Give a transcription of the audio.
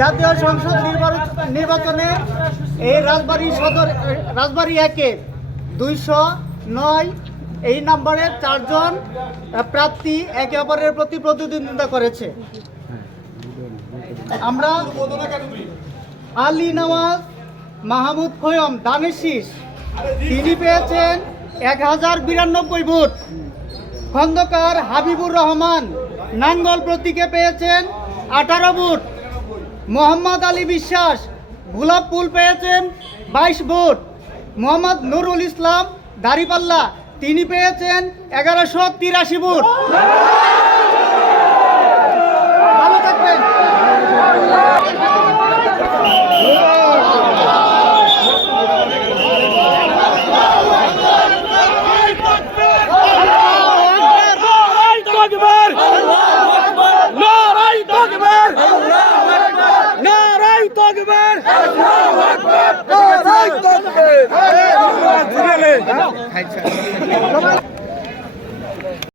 জাতীয় সংসদ নির্বাচনে এই রাজবাড়ী 1-এ 209 এই নম্বরের 4 জন প্রার্থী একে অপরের প্রতি প্রতিদ্বন্দ্বিতা করেছে। আমরা আলী নওয়াজ মাহমুদ খৈয়ম ধানের শীষ, তিনি পেয়েছেন 1092 ভোট। খন্দকার হাবিবুর রহমান নাঙ্গল প্রতীকে পেয়েছেন 18 ভোট। মোহাম্মদ আলী বিশ্বাস গোলাপপুল পেয়েছেন 22 ভোট। মোহাম্মদ নুরুল ইসলাম দাড়িপাল্লা, তিনি পেয়েছেন 1183 ভোট। ভালো থাকবেন। Allahu Akbar!